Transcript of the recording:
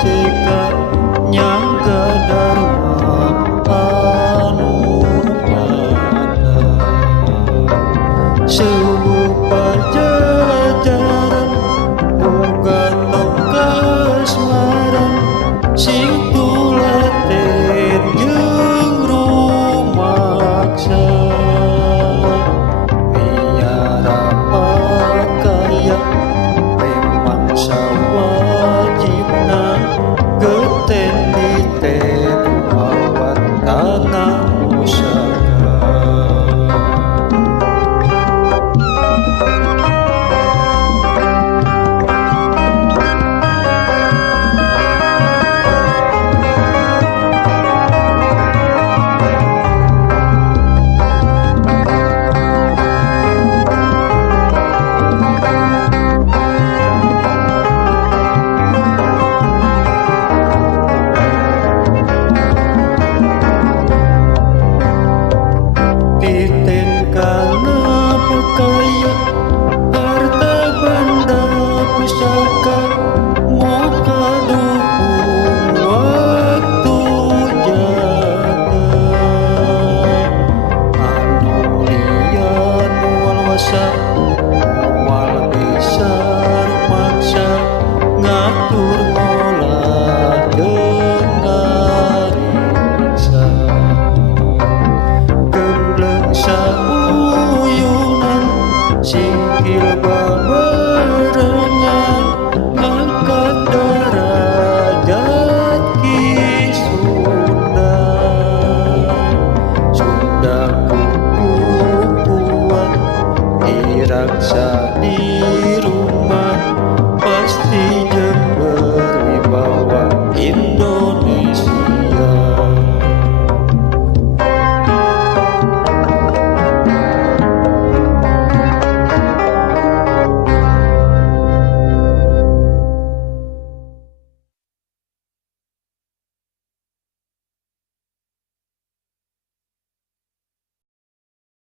jika nyangga dharma anu nyata sewu pajajaran boga kasmaran sing tulaten jeung rumaksa biara pakaya memang sawajibna geten diten awat tangan pusaka. Kaya harta benda pusaka moka dukung waktu jaga anu lian walwasa wal bisa maksa ngatur ngolah dengan riksa gembleng singkil babarengan ngangkat derajat ki Sunda kukukuan diraksa di rumah pasti